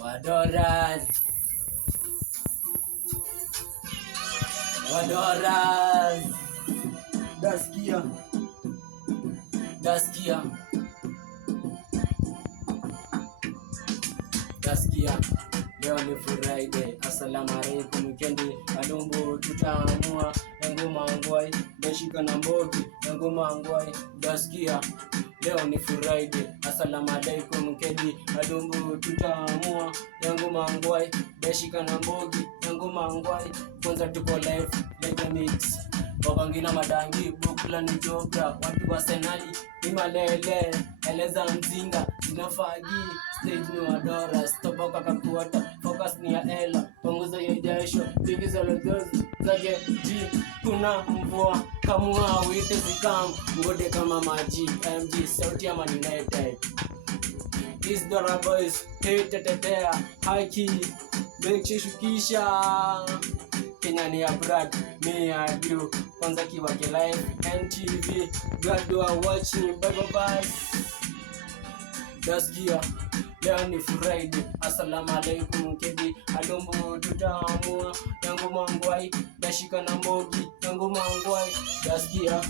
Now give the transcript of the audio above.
Wadoras, Wadoras, Daskia, Daskia, Daskia. Leo ni Friday, assalamu alaikum, weekendi adumbu tutaamua ngoma ngwai, beshika na mbogi ngoma ngwai. Daskia. Leo ni Friday, assalamu alaikum, weekendi adumbu tutaamua ngoma ngwai, beshika na mbogi ngoma ngwai. Kwanza tuko live like a mix, wabangina madangi bukula ni jobra, watu wa senali ni malele, eleza mzinga zinafagi, stage ni Wadoras, toboka kakuota, focus ni ya ela, punguza ya jasho, tigiza lodozi zage ji. Kuna mvua kamua wite zikam, ngode kama maji MG, sauti ya Man United. These Dora boys hate tetea haki mechi shukisha. Kenya ni ya Brad, me ya you. Kwanza kiwake live NTV, God you are watching, bye bye bye. Daskia. Leo ni Friday, assalamu alaikum, kedi adumbu tutaamua ngoma ngwai, beshika na mbogi ngoma ngwai. Daskia.